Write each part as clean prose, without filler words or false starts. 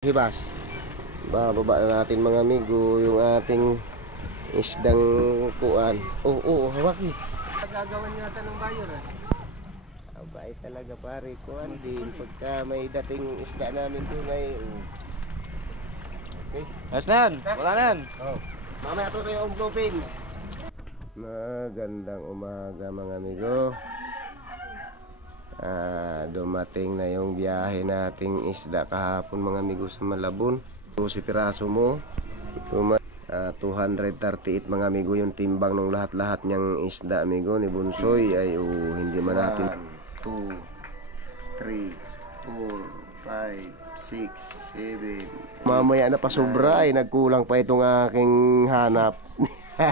Hibas, bababa na natin mga amigo yung ating isdang kuan. Hawaki. Gagawin natin ng buyer eh. Abay talaga pare, kuan din pagka may dating isda namin doon ay okay. Ayos na yan, wala na yan. Mamaya to tayo umplopin. Magandang umaga mga amigo. Dumating na yung biyahe nating isda kahapon mga amigo sa Malabon. Si piraso mo 238 mga amigo yung timbang ng lahat-lahat niyang isda amigo ni Bunsoy. Ay hindi man natin 1, 2, 3, 4, 5, 6, 7. Mamaya na pa sobra ay nagkulang pa itong aking hanap. 1, 2,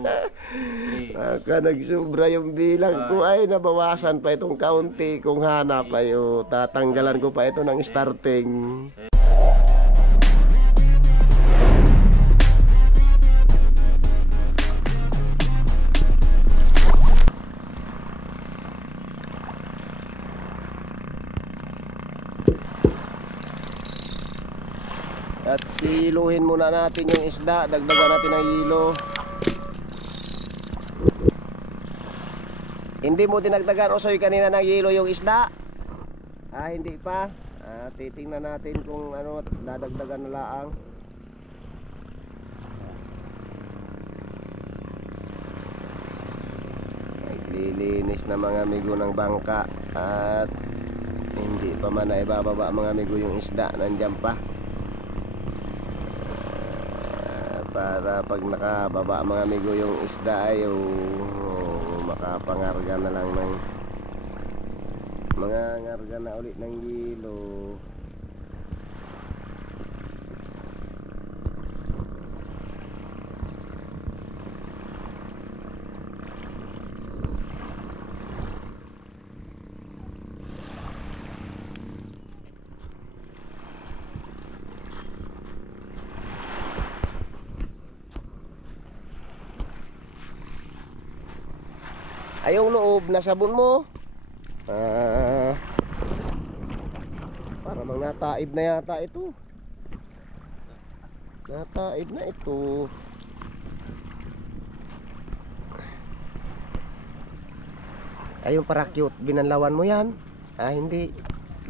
3. Nagsobra yung bilang ko ay nabawasan pa itong kaunti kung hanap ay tatanggalan ko pa ito ng starting. At hiluhin muna natin yung isda, dagdagan natin ng hilo. Hindi mo dinagdagan Osoy kanina ng hilo yung isda? Hindi pa. Titingnan natin kung ano, dadagdagan na laang. Naglilinis na mga amigo ng bangka at hindi pa man na ibababa mga amigo yung isda, nandiyan pa. Para pag nakababa mga amigo yung isda ay makapangarga na lang ng mga ngarga na ulit ng hilo. Ay yung loob na sabon mo. Para mang nataib na yata ito. Nataib na ito. Ay yung para cute, binanlawan mo yan. Hindi.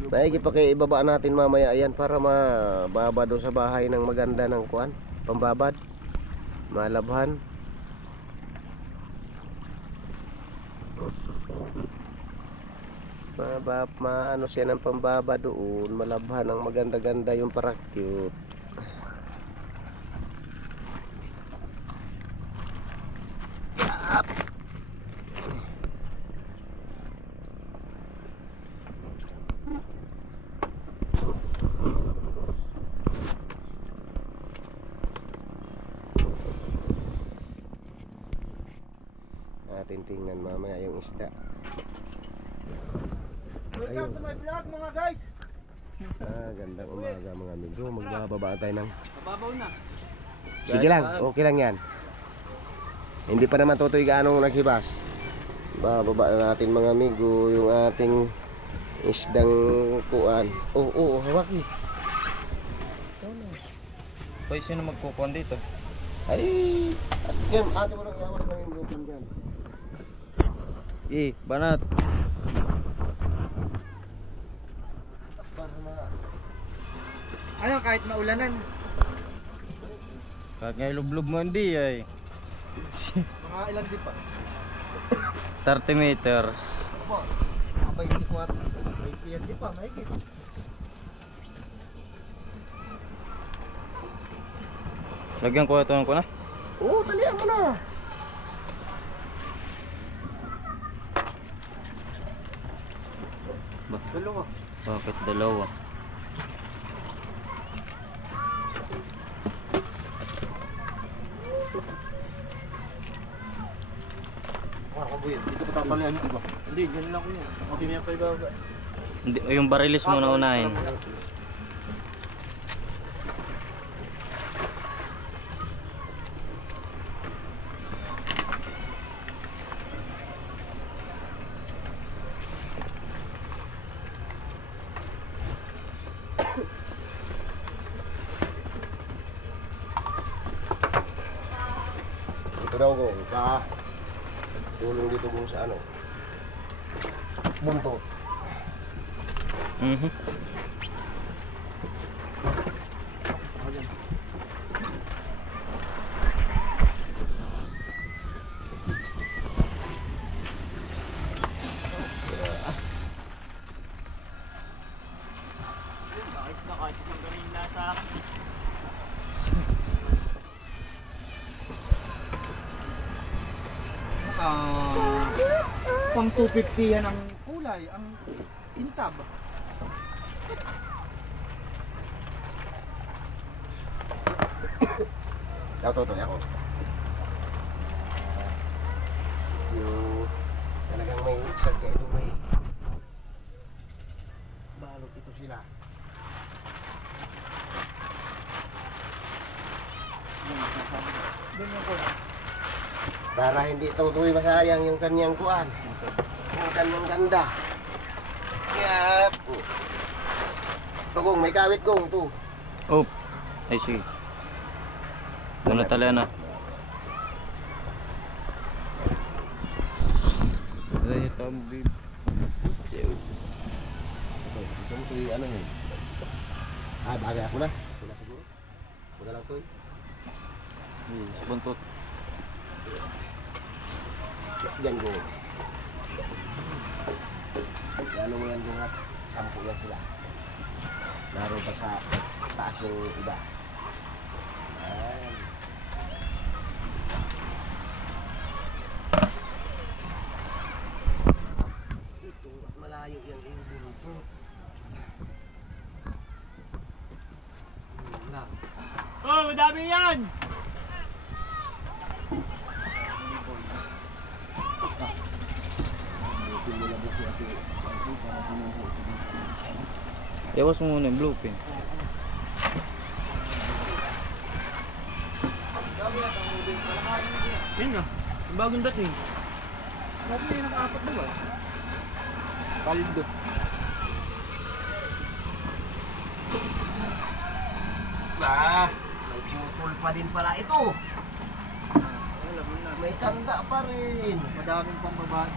Maigi pa kayo ibaba natin mamaya yan para mababa doon sa bahay ng maganda ng kuan, pambabad, malabhan. Maano siya ng pambaba doon, malabhan ang maganda-ganda yung parakyut. Natin tingnan mamaya yung isda. Welcome to my vlog mga guys. Gandang umaga mga amigo. Magbababa tayo ng Mababaw na. sige lang, okay lang yan. Hindi pa naman tutoy gaano naghibas. Bababa na natin mga amigo yung ating isdang kuan. Hawaki. Hoy, sino magkukuhan dito? Ay, ate mo lang iawas ng indutin dyan. Banat. Ano, kahit maulanan. Kahit nga ilublob mo hindi ay. Mga ilan di pa? 30 meters. Opo, mga 24. May di pa, mahigit. Lagyan ko ito ko na? Oo, talihan mo na. Dalawa. Bakit dalawa? Dito pa tatalian yung iba. Hindi, ganyan lang ko yun. Okay na yan pa ibaba. Hindi, yung barilis mo na unahin. Ito daw ko, tulong dito kung sa ano. Buntot. Pang 250 yan ang kulay, ang intab. Ako. Yung talagang may sadya ito may balot ito sila. Para hindi tuloy masayang yung kanyang kuan. Yung kanyang ganda. Yap. Tugong, may kawit gong to. Oh, ay sige. Doon na tala na. Ay, ito ang bib. Ito mo ito ano yun? Bagay ako na. Ako na siguro. Ako na lang ito eh. Sa buntot. Diyan go. Ano mo yan bungat? 10 yan sila. Naroon pa sa taas yung iba. Ayan. Ito at malayo yung iyong buntot. Oh, madami yan! Iwas mo muna yung blue pin. Yun nga, yung bagong dating. Bakit may naka-apat na ba? Paldo. May putol pa din pala ito. May tanda pa rin. Madaming pang babae.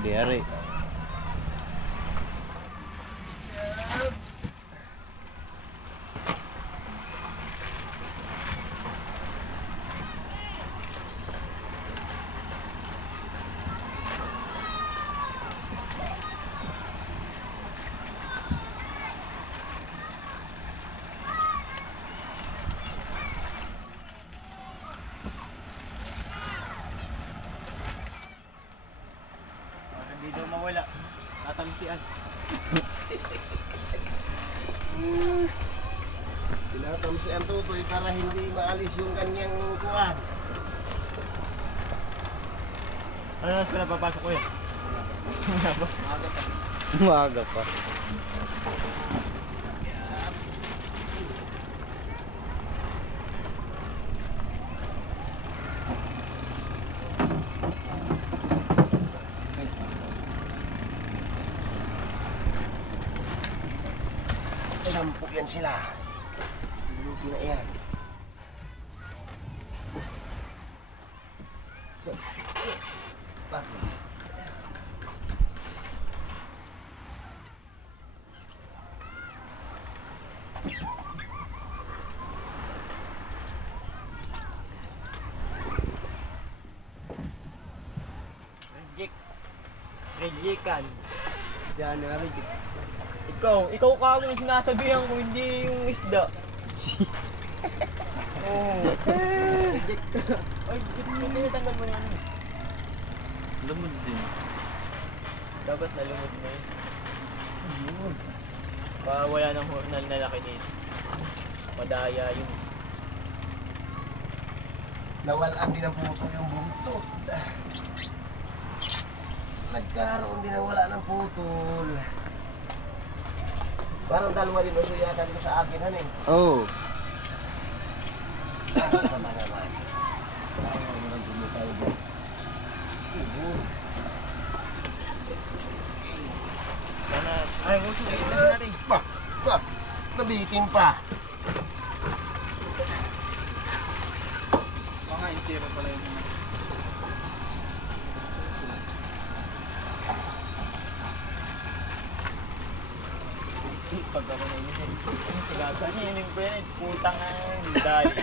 Dere. Hindi daw mawala. Tatamsian. Tinatamsian tutoy para hindi maalis yung kanyang kuwan. Ano na sila papasok ko yan? Maaga pa. Sampu yan sila. Lupi na yan. Rejikan. Diyan na rejik. Ikaw ka mo sinasabihan ko, hindi yung isda. Oh. Rejik ka. Ay, tinatanggal mo yan. Lumod din. Dapat na lumod na yun. Ayun. Wala ng hornal na laki dito. Madaya yung Nawalaan din ang putol yung buntot. Nagkaroon din ang wala ng putol. Parang dalawa din usuyatan ko sa akin, han eh. oh. Sama naman. Ayaw mo nang bumitaw doon. Ibo. Ay, gusto natin. Nabitin pa. Mga intiro pala yung mga. Pag ako nainisip, gaganin ko yan, putang na dali.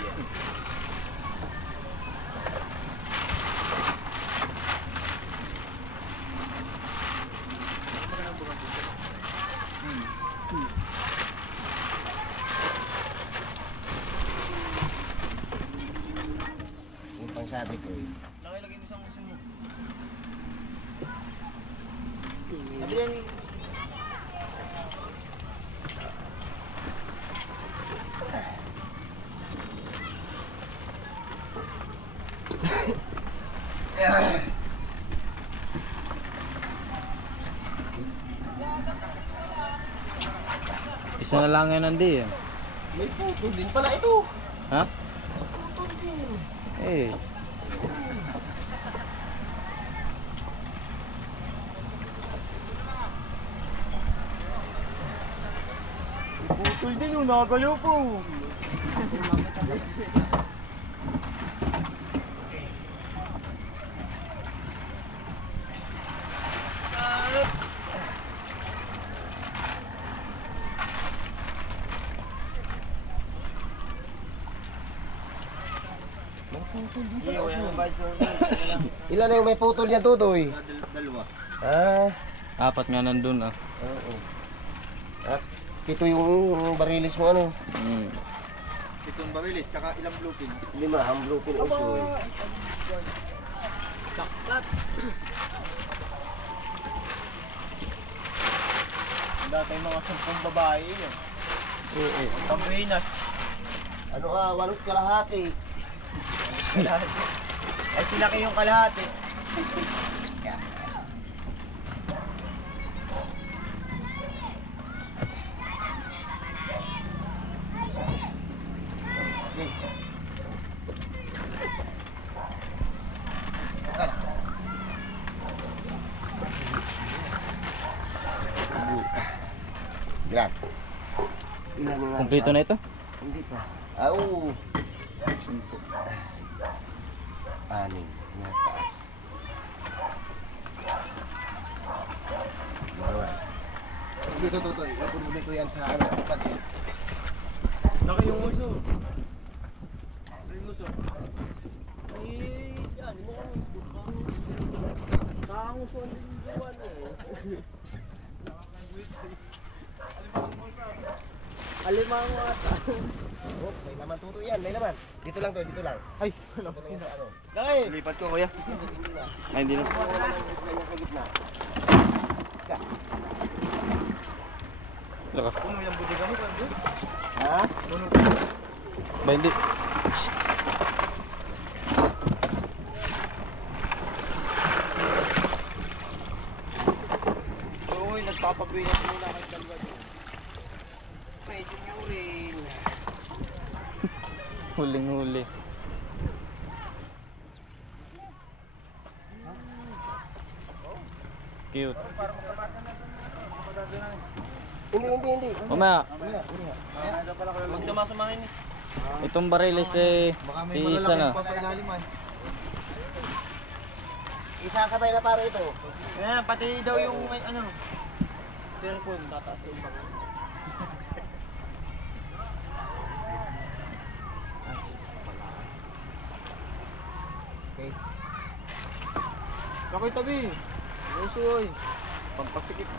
Yung pang sabi ko eh. Nakilagay mo sa muso mo. Sabi yan eh. Isa na lang yan Andy eh. May putol din pala ito. Ha? Putol din. Eh. Putol din yung nakagalaw po. Ilan na yung may putol niya, Tutoy? Dalawa. Ah, Apat nga nandun ah. oo. At ito yung barilis mo ano? Itong barilis, tsaka ilang bluepin. 5 ang bluepin usoy. Saklat. Dati mga 10 babae yun. Oo. Pamrinas. Ano ka, 8 kalahati. Kalahati. Ay silaki yung kalahati. Okay. Grab. Ilan yung Kumpleto na ito? Hindi pa. Ah, oo. 6. Na taas. Bawal. Dito, ipon mo dito yan sa ano, pati. Laki yung muso. Yung muso. Ay, yan. Nakakanguso ang lingguan eh. Alimango ata. Oh, may laman tuto yan, may laman. Dito lang to, dito lang. Ay, Dito lang sa ano. laki. Lipat ko kuya. Hindi na. Ay hindi na. Wala lang yung isla niya sa gitna. Ka. Laka. Puno yung budiga mo, Pando. Ha? Puno. Ba hindi? Uy, nagpapagwinas muna kay dalawa doon. Medyo murin. Huling-huli. Cute. Hindi. Mamaya, Magsama-samahin eh. itong barilis eh, iisa na. Isasabay na para ito. Ayan, pati daw yung may ano. Telepon, tataas yung bako. Okay. Bakit tabi? Usoy. Pampasikip.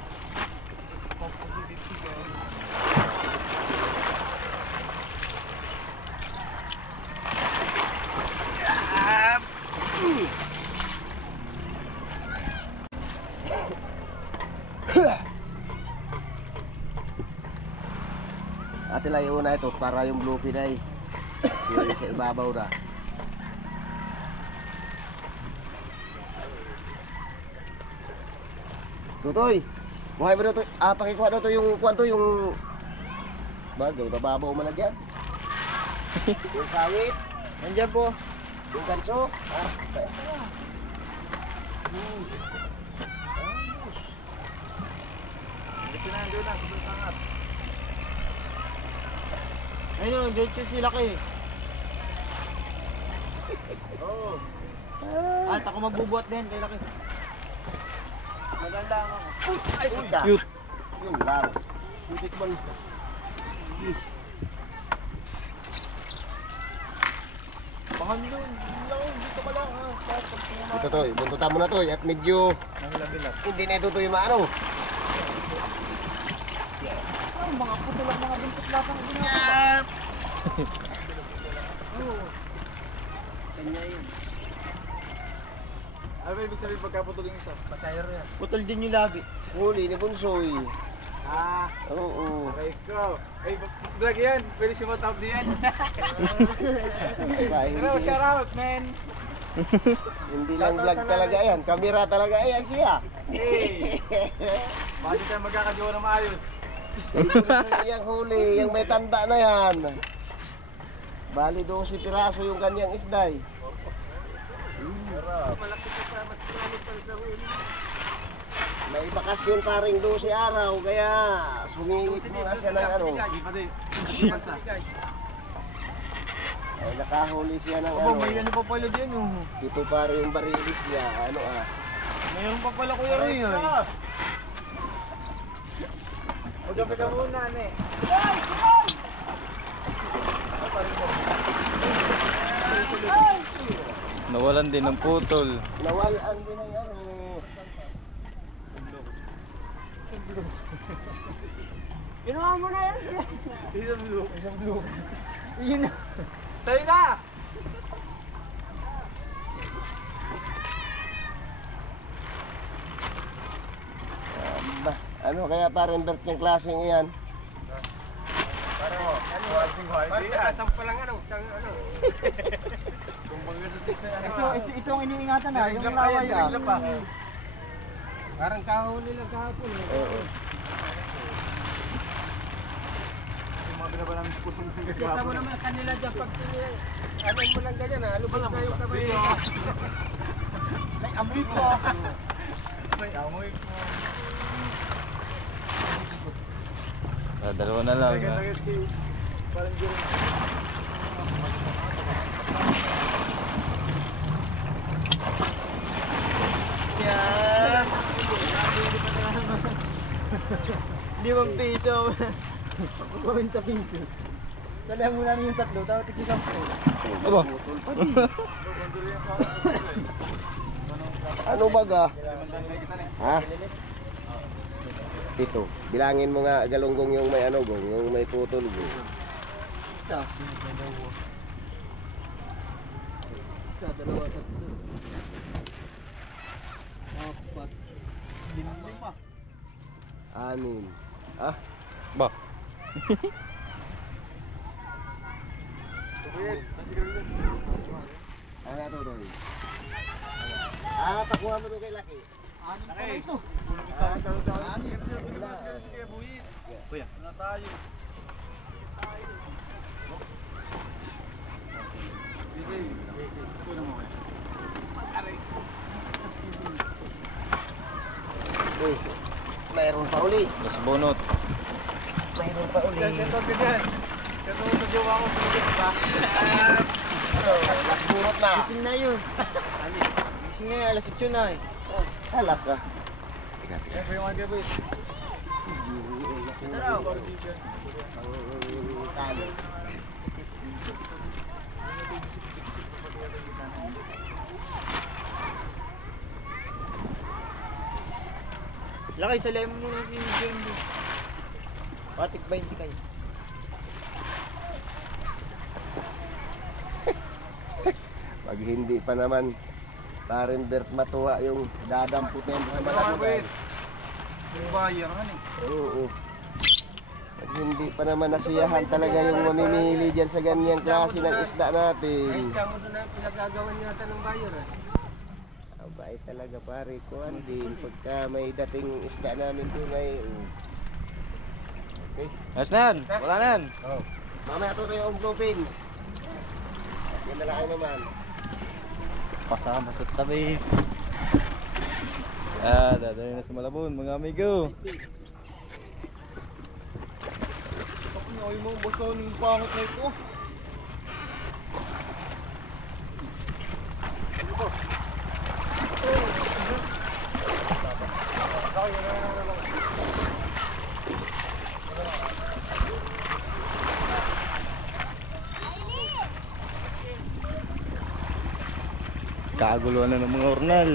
Ate lang yung una ito para yung bluefin ay sili sa ibabaw na. Tutoy, buhay mo na to. Pakikuha na to yung kwanto yung bagay, bababaw mo na dyan. Yung sawit, Nandiyan po. yung ganso. Ito Nandun na, sobrang sangat. Ayun, diretso si Laki. Oo. At ako magbubuhat din kay Laki. Maganda ako. Ay, puta. Cute. Yun lang. Butik balsa. Pangan yun. Dito ka lang ha. Ito to, buntutan mo na to at medyo Nangilabilat. hindi na ito to yung maano. Ang mga puto lang mga buntot latang ginagawa. Oo. Kanya yun. Ano ba ibig sabihin pagkaputol yung isa? Patayar yan. Putol din yung labi. Huli ni Bunsoy. Ah, Oo. okay ko. Ay, vlog yan. Pwede siya matap diyan. Pero shout out, man. Hindi lang vlog talaga yan. Kamera talaga yan siya. Hey. Bakit tayo magkakajowa na maayos? Yung huli, yung may tanda na yan. Bali 12 piraso yung kanyang isday. Malaki pa sa matulog pa sa huli. May bakasyon pa rin 12 araw, kaya sumingit muna siya ng ano. Ay, nakahuli siya ng Aba, ano. may ano pa pala dyan oh. Ito pa rin yung barilis niya, ano ah. Mayroon pa pala kuya Roy yun. Magkape ka muna, ne. Nawalan din ng putol. Nawalaan din ng ano. Ginawa mo na yan. Isang blue. Isang blue. Yun na. Sa'yo na! Ano kaya parang Bert yung klaseng yan? Parang mo. Ano? Parang kasasampa lang ano. Isang ano. Kumbaga sa tiksa ano. Ito ang iniingatan na. Yung laway ah. Parang kahuli lang kahapon. Oo. Yung mga binaba namin putong ng kahapon. Kita mo naman kanila dyan pag ano mo lang ganyan ha. Lubog kayo kamay. May amoy po. May amoy po. Dalawa na lang. Ha? Parang gano'n. Yan! 5 piso. 40 piso. Dala mo na yung tatlo, tapos tig-10. Aba. Ano baga? Ha? Ito. Bilangin mo nga galunggong yung may ano gong, yung may putol gong. Isa. Isa, dalawa, tatlo. 4. 5. 6. Ah? Ba. Ano ito doon? Ah, pakuha mo doon kay Laki. Anim pala ito. Anim. Sige, buhit. Kuya. Na tayo. Ito na mo. Uy, mayroon pa uli. Mas bunot. Mayroon pa uli. Ito ganyan. Ito sa jowa ko sa likod ba? Last bunot na. Gising na yun. Gising na, alas 8 na eh. Halak ka. Siyempre yung mga gabi. Ito raw. Talo. Lakay, sa lemon muna si John D. Patik 20 kayo. Pag hindi pa naman parin Bert matuwa yung dadamputin sa malagutan. Yung bayan ano eh. Oo. Pag hindi pa naman nasiyahan talaga yung mamimili dyan sa ganyang klase ng isda natin. Kamo doon na pinagagawan niya ng bayan eh. Abay talaga pare ko din pagka may dating isda namin doon ay okay. Ayos na yan. Wala na yan. Oh. Mamaya to tayo umplopin. Yan na lang naman. Pasama sa tabi. Ah, dadayo na sa Malabon mga amigo. Ay mo, baso ng pangit na ito. Kaguluhan na ng mga ornal.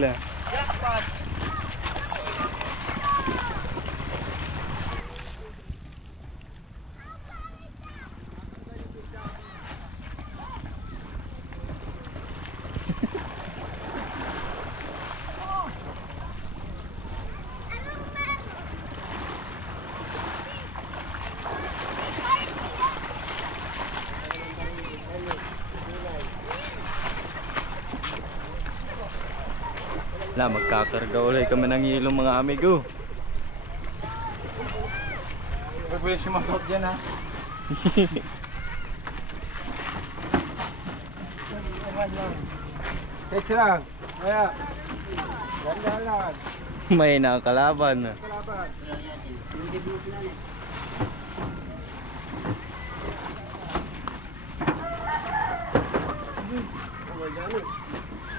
La, magkakarga ulit kami ng ilong mga amigo. Huwag mo yung sumakot dyan ha. Test lang. Kaya. Ganda lang. May nakakalaban. Kalaban.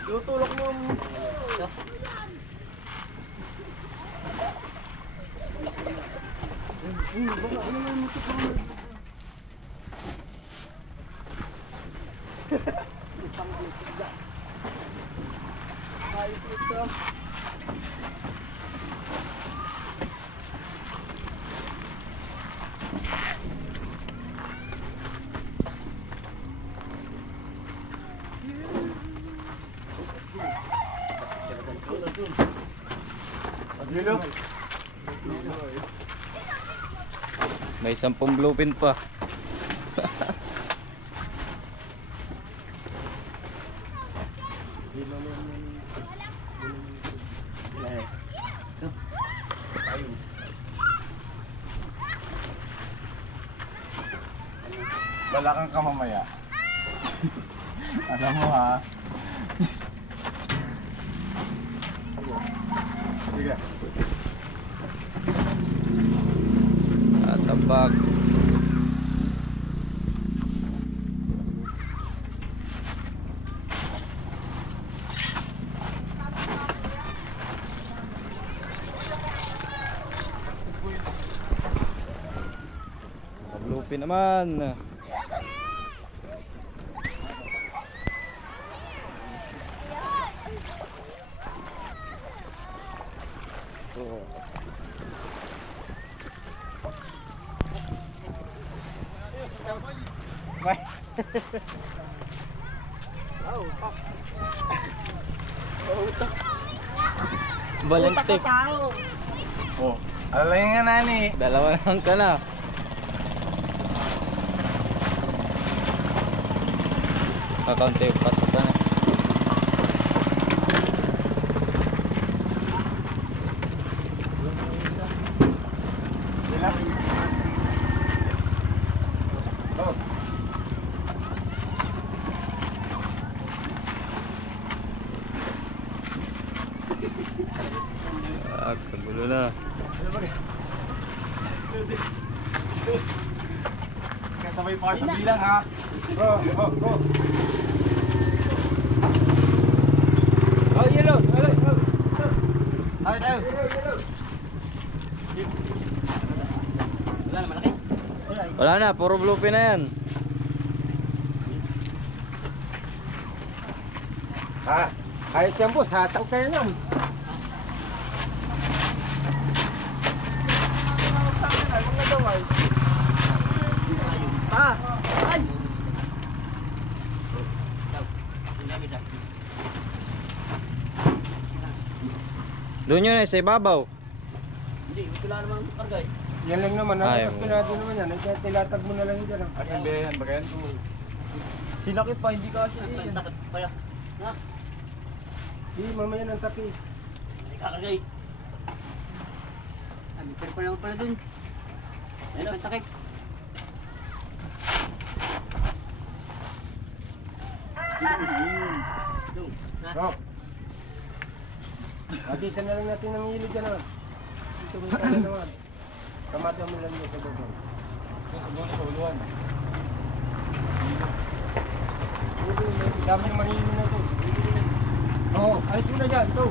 Tutulok mo. Pagilo. May 10 bluepin pa. Balakang ka mamaya. Alam mo ha. Sige. Tatabak. Bluepin naman. Balentik. Oh, alay nga nani. Dalawa lang ka na. Kakaunti pasok ka na. Kagulo na. Kasabay pa sa bilang ha. Go, go, go. Oh, yellow. Ay, tayo. Wala na malaki. Wala na, puro bluepin na yan. Ha, ayos yan boss, hataw kayo lang. Ay! Doon yun eh, sa ibabaw. Hindi, wala naman kargay. Yan lang naman, Ay, pinado naman yan. Tilatag mo na lang dyan. Asan ba yan? Baka yan? Silakit pa, hindi ka siya. Takot pa yan. Ha? Hindi, mamaya ng tapi. Hindi kakargay. Amikar pa naman pala dun. Ayun, ang sakit. Oh. Abisan na lang natin ng hili dyan naman. Dito mo isa na naman. Kamada mo lang yung sa doon. sa dulo sa uluhan. Dami ng manginginom na ito. Oo, alis mo na dyan, ito.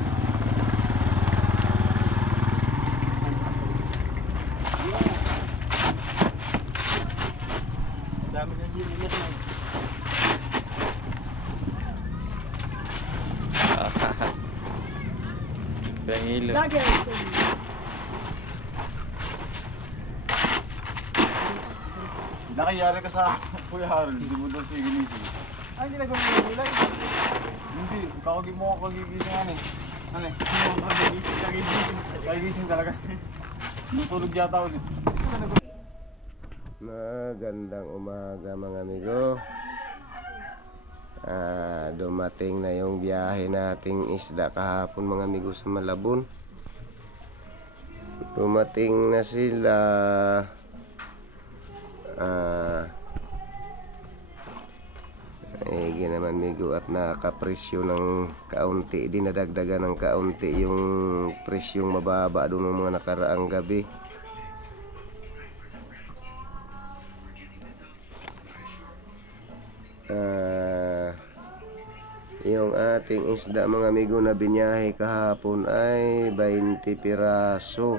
Dami ng hilo na ito. Bangilo. Lagi! Nakayari ka sa Kuya Harold, hindi mo daw siya ginising. Ay, hindi nagawin mo nila. Hindi, kakagin mo ako kagigising yan eh. Ano eh? Kagigising talaga. Natulog yata ulit. Magandang umaga mga amigo. Dumating na yung biyahe nating isda kahapon mga amigo sa Malabon. Dumating na sila. Igi naman migo at nakapresyo ng kaunti, dinadagdagan ng kaunti yung presyong mababa doon ng mga nakaraang gabi. Yung ating isda mga amigo na binyahe kahapon ay 20 piraso.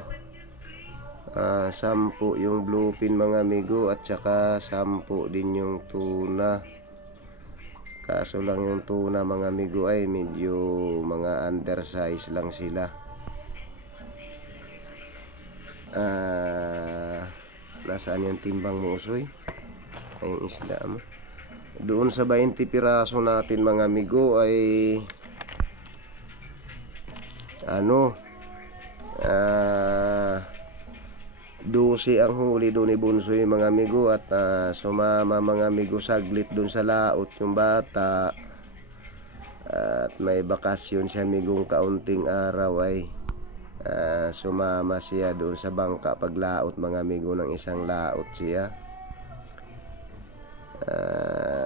10 yung bluefin mga amigo at saka 10 din yung tuna. Kaso lang yung tuna mga amigo ay medyo mga undersize lang sila. Nasaan yung timbang mo usoy? Ay yung isda mo. Doon sa 20 piraso natin mga amigo ay 12 ang huli doon ni Bunsoy mga amigo at sumama mga amigo saglit doon sa laot yung bata at may bakasyon siya amigong kaunting araw ay sumama siya doon sa bangka paglaot mga amigo ng isang laot siya.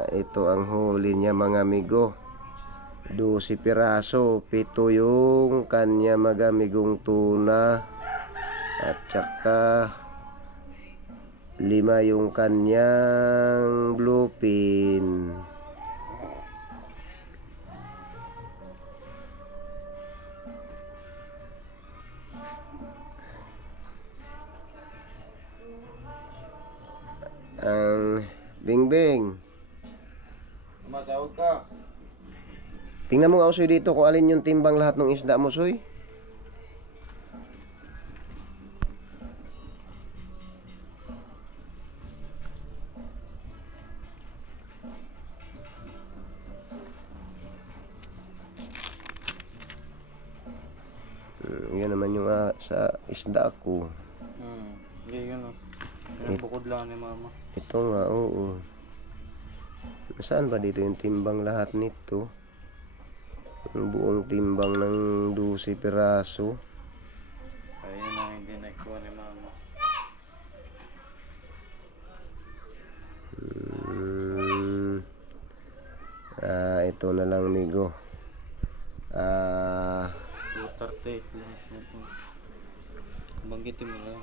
Ito ang huli niya mga amigo, 12 piraso, 7 yung kanya mga amigong tuna at saka 5 yung kanyang bluefin. Ang Bingbing, Matawag ka. tingnan mo nga usoy dito kung alin yung timbang lahat ng isda mo soy. Yan naman yung sa isda ko. Hindi yun o. Bukod lang ni mama. Ito nga, oo. Saan ba dito yung timbang lahat nito? Yung buong timbang ng 12 piraso. Ayun na hindi nakuha ni mama. Ito na lang migo. 238 lang. Banggitin mo lang.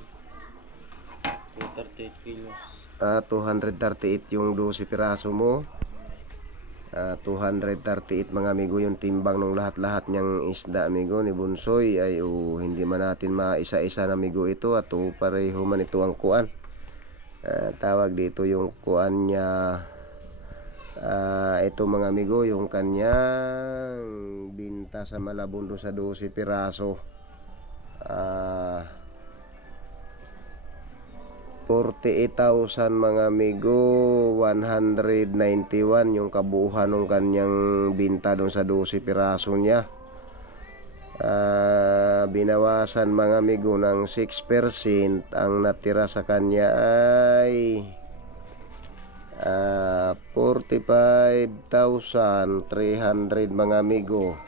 238 kilos. 238 yung 12 piraso mo. 238 mga amigo yung timbang ng lahat-lahat niyang isda amigo ni Bunsoy ay hindi man natin maisa-isa na amigo ito at pareho man ito ang kuan. Tawag dito yung kuan niya. Ito mga amigo yung kanyang binta sa Malabon sa 12 piraso. 48,000 mga amigo, 191 yung kabuuhan ng kanyang binta doon sa 12 piraso niya. Binawasan mga amigo ng 6%, ang natira sa kanya ay 45,300 mga amigo.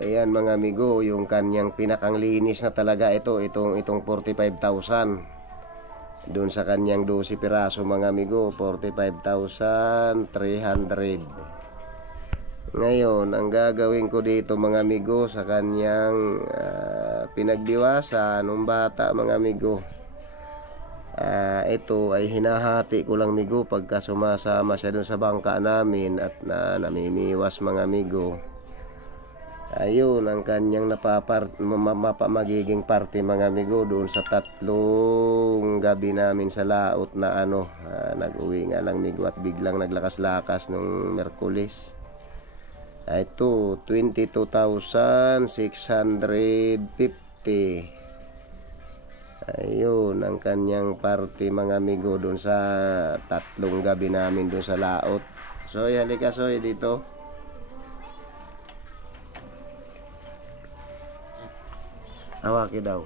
Ayan mga amigo, yung kanyang pinakang linis na talaga itong 45,000 doon sa kanyang 12 piraso mga amigo, 45,300. Ngayon ang gagawin ko dito mga amigo sa kanyang pinagdiwasa nung bata mga amigo. Ito ay hinahati ko lang migo pagka sumasama siya dun sa bangka namin at namimiwas mga amigo. Ayun ang kanyang magiging parte mga amigo doon sa 3 gabi namin sa laot na nag-uwi nga lang migo at biglang naglakas-lakas nung Merkulis. Ito 22,650. Ayun ang kanyang parte mga amigo doon sa 3 gabi namin doon sa laot. Soy, halika Soy dito. Hawaki daw.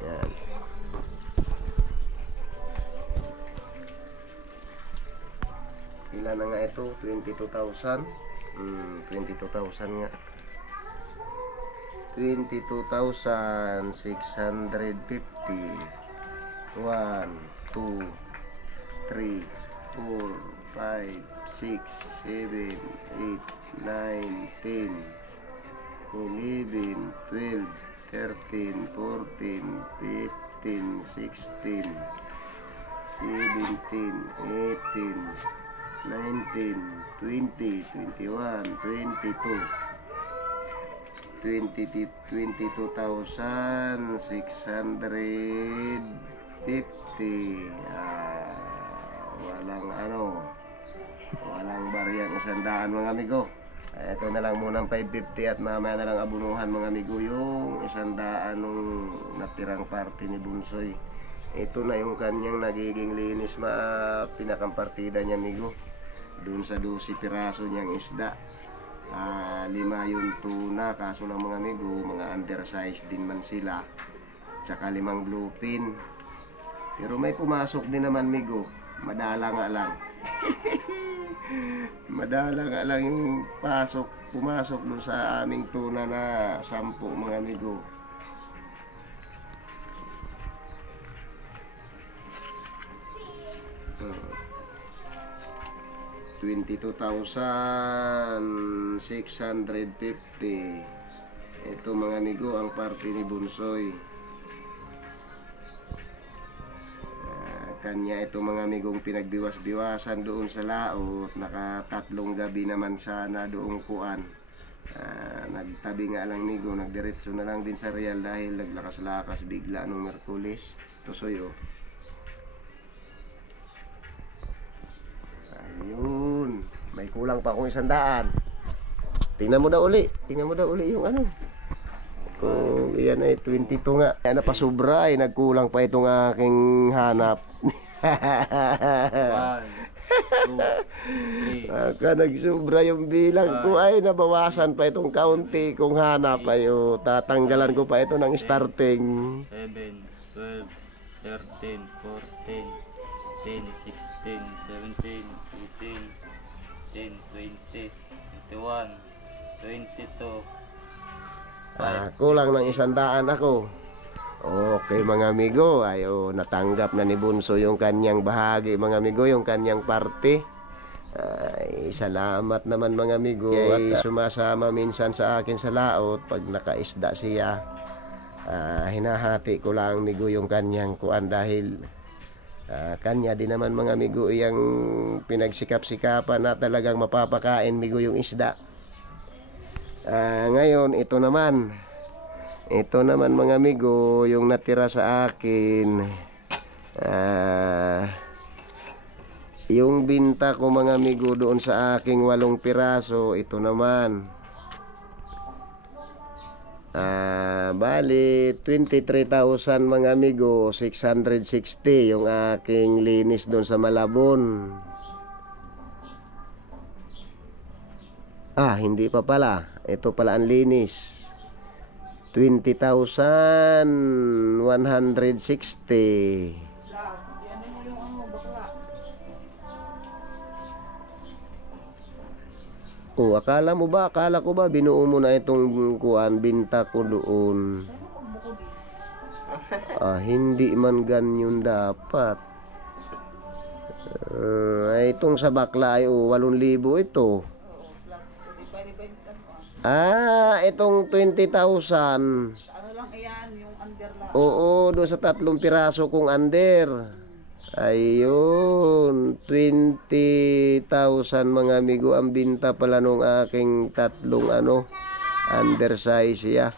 Yan. Ilan na nga ito? 22,000. 22,000 nga. 22,650. 1, 2, 3, 4, 5, 6, 7, 8, 9, 10. 11, 12, 13, 14, 15, 16, 17, 18, 19, 20, 21, 22, 22,650. Walang bariyang 100 mga amigo. Ito na lang muna ang 550 at mamaya na lang abunuhan mga amigo yung 100 nung natirang parte ni Bunsoy. Ito na yung kanyang nagiging linis pinakang partida niya amigo. Doon sa 12 piraso niyang isda. 5 yung tuna, kaso ng mga amigo, mga undersize din man sila. Tsaka 5 bluefin. Pero may pumasok din naman amigo. Madala nga lang. Madala nga lang yung pumasok dun sa aming tuna na 10 mga amigo. So, 22,650. Ito mga amigo ang parte ni Bunsoy. Kanya ito mga amigong pinagbiwas-biwasan doon sa laot. Naka 3 gabi naman sana doong kuan. Nagtabi nga lang migo, nagdiretso na lang din sa Real dahil naglakas-lakas bigla nung Merkulis. Tusoy oh. Ayun, may kulang pa akong 100. Tingnan mo daw uli yung kung iyan ay 22 nga. Yan na pa sobra ay nagkulang pa itong aking hanap. 1, 2, 3. Nagsobra yung bilang ko ay nabawasan pa itong kaunti kong hanap ay tatanggalan ko pa ito ng starting. 7, 12, 13, 14, 15, 16, 17, 18, 10, 20, 21, 22. Kulang ng 100 ako. Okay mga amigo, natanggap na ni Bunso yung kanyang bahagi mga amigo, yung kanyang parte. Salamat naman mga amigo at sumasama minsan sa akin sa laot pag nakaisda siya. Hinahati ko lang amigo yung kanyang kuan dahil kanya din naman mga amigo yung pinagsikap-sikapan na talagang mapapakain amigo yung isda. Ngayon ito naman mga amigo yung natira sa akin. Yung binta ko mga amigo doon sa aking 8 piraso, ito naman bali 23,000 mga amigo, 660 yung aking linis doon sa Malabon. Hindi pa pala. Ito pala ang linis. 20,160. Akala ko ba binuo mo na itong kuan binta ko doon. Hindi man ganyan dapat. Itong sa bakla ay 8,000 ito. Itong 20,000. Ano lang iyan, yung under lang. Oo, doon sa 3 piraso kong under. Ayun, 20,000 mga amigo ang binta pala nung aking 3 undersize siya.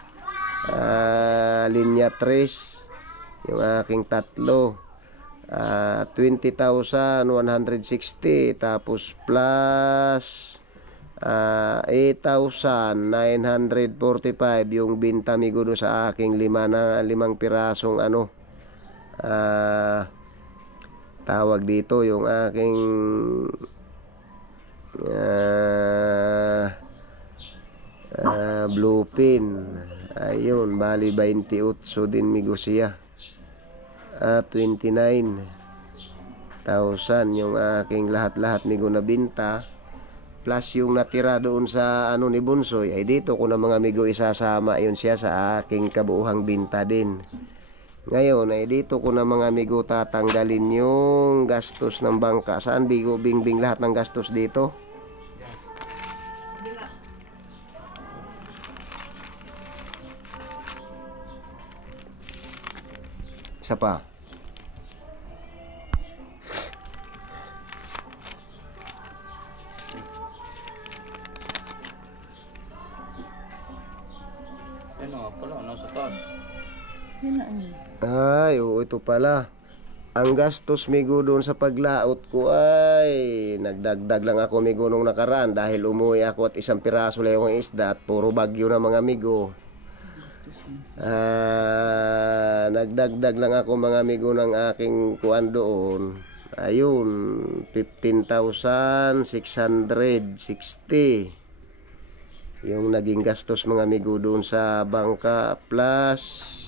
Linya 3 yung aking 3. 20,160 tapos plus 8,945 yung binta amigo doon sa aking 5 pirasong tawag dito yung aking blue pin. Ayun, bali 28 din migo siya. 29,000 yung aking lahat-lahat migo na binta plus yung natira doon sa ni Bunsoy ay dito ko na mga amigo isasama yun siya sa aking kabuuhang binta din. Ngayon ay dito ko na mga amigo tatanggalin yung gastos ng bangka. Saan bigo bingbing lahat ng gastos dito? Isa pa. Ano pala, nasa taas. Ay, oo, ito pala. Ang gastos migo doon sa paglaot ko ay nagdagdag lang ako migo nung nakaraan dahil umuwi ako at 1 piraso lang yung isda at puro bagyo na mga migo. Nagdagdag lang ako mga amigo ng aking kuan doon. Ayun, 15,660 yung naging gastos mga amigo doon sa bangka plus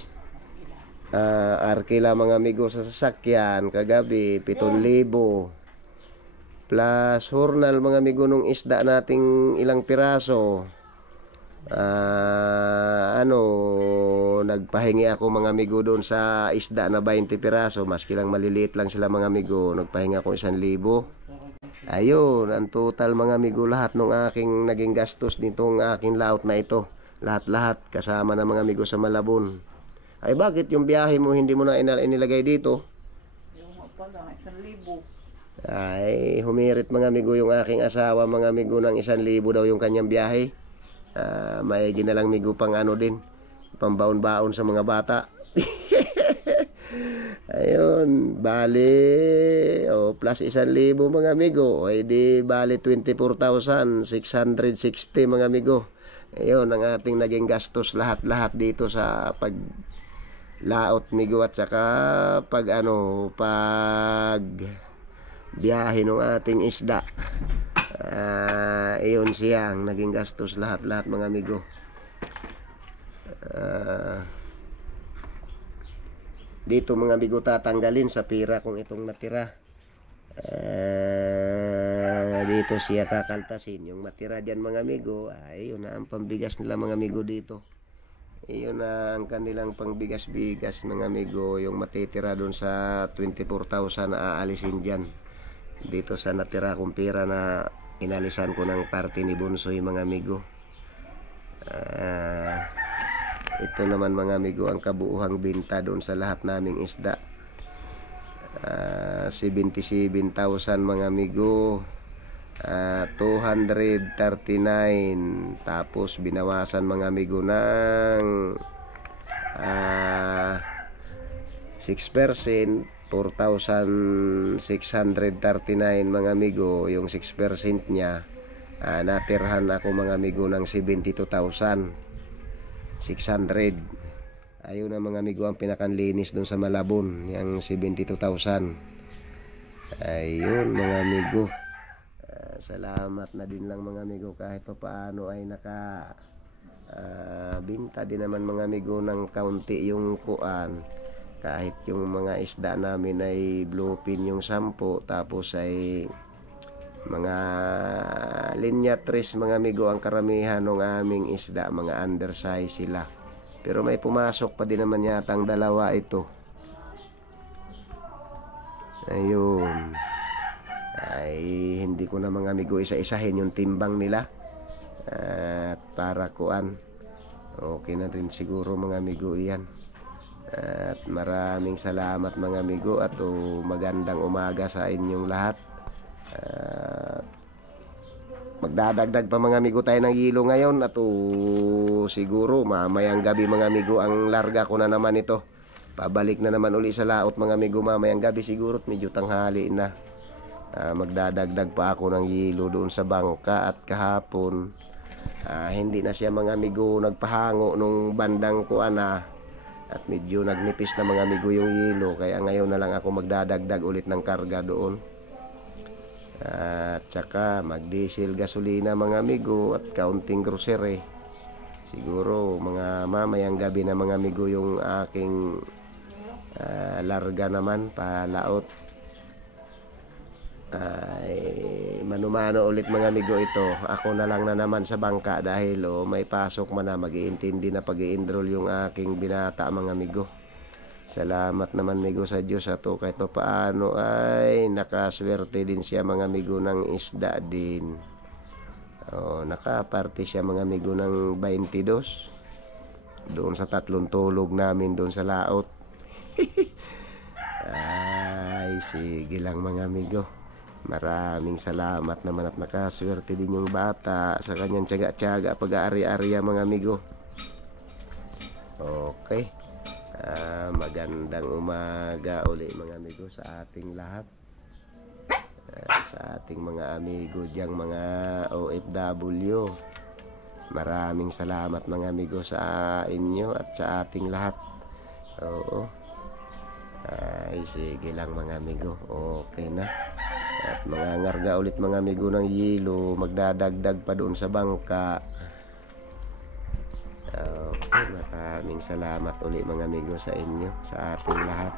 arkila mga amigo sa sasakyan kagabi 7,000 plus hurnal mga amigo nung isda nating ilang piraso. Nagpahingi ako mga amigo doon sa isda na 20 piraso, maski lang maliliit lang sila mga amigo, nagpahingi ako 1,000. Ayun, ang total mga amigo lahat ng aking naging gastos nitong aking laot na ito, lahat-lahat kasama na mga amigo sa Malabon. Ay bakit yung biyahe mo hindi mo na inilagay dito? Yung pala, 1,000. Ay humirit mga amigo yung aking asawa mga amigo ng 1,000 daw yung kanyang biyahe. Maigi na lang migo pang din, pambaon-baon sa mga bata. Ayun, bali plus 1,000 mga amigo, ay di bali 24,660 mga amigo. Ayun ang ating naging gastos lahat-lahat dito sa paglaot migo at saka pag biyahe ng ating isda. Iyon siya ang naging gastos lahat-lahat mga amigo. Dito mga amigo tatanggalin sa pira kung itong natira. Dito siya kakaltasin yung matira dyan mga amigo. Yun na ang pambigas nila mga amigo dito. Yun na ang kanilang pangbigas-bigas mga amigo, yung matitira doon sa 24,000 na aalisin dyan dito sa natira kong pira na inalisan ko ng parte ni Bunsoy mga amigo. Ito naman mga amigo ang kabuuhang binta doon sa lahat naming isda. 77,000 mga amigo. 239 tapos binawasan mga amigo ng 6%, 4,639 mga amigo. Yung 6% niya, natirhan ako mga amigo ng 72,600. Ayun na mga amigo ang pinakanlinis doon sa Malabon, yung 72,000. Ayun mga amigo. Salamat na din lang mga amigo kahit pa paano ay binta din naman mga amigo ng kaunti yung kuan. Kahit yung mga isda namin ay bluefin yung 10, tapos ay mga linya 3 mga amigo ang karamihan ng aming isda, mga undersize sila. Pero may pumasok pa din naman yatang 2 ito. Ayun. Ay hindi ko na mga amigo isa-isahin yung timbang nila. At para kuan, okay na rin siguro mga amigo iyan. At maraming salamat mga amigo at magandang umaga sa inyong lahat. At magdadagdag pa mga amigo tayo ng hilo ngayon at siguro mamayang gabi mga amigo ang larga ko na naman ito. Pabalik na naman uli sa laot mga amigo mamayang gabi siguro at medyo tanghali na. Magdadagdag pa ako ng hilo doon sa bangka at kahapon hindi na siya mga amigo nagpahango nung bandang kuan at medyo nagnipis na mga amigo yung hilo kaya ngayon na lang ako magdadagdag ulit ng karga doon. At saka magdiesel gasolina mga amigo at kaunting grocery. Siguro mga mamayang gabi na mga amigo yung aking larga naman palaot. Manumano ulit mga amigo ito. Ako na lang na naman sa bangka dahil may pasok man na mag-iintindi na pag-i-enroll yung aking binata mga amigo. Salamat naman amigo sa Diyos at kahit pa paano ay nakaswerte din siya mga amigo ng isda din. Nakaparte siya mga amigo ng 22 doon sa 3 tulog namin doon sa laot. Ay sige lang mga amigo, maraming salamat naman at nakaswerte din yung bata sa kanyang tiyaga-tiyaga pag-aari-ariya mga amigo. Okay. Magandang umaga uli mga amigo sa ating lahat, sa ating mga amigo diyang mga OFW. Maraming salamat mga amigo sa inyo at sa ating lahat. Ay sige lang mga amigo, okay na. At mga ngarga ulit mga amigo ng hilo, magdadagdag pa doon sa bangka. Maraming salamat uli mga amigo sa inyo, sa ating lahat.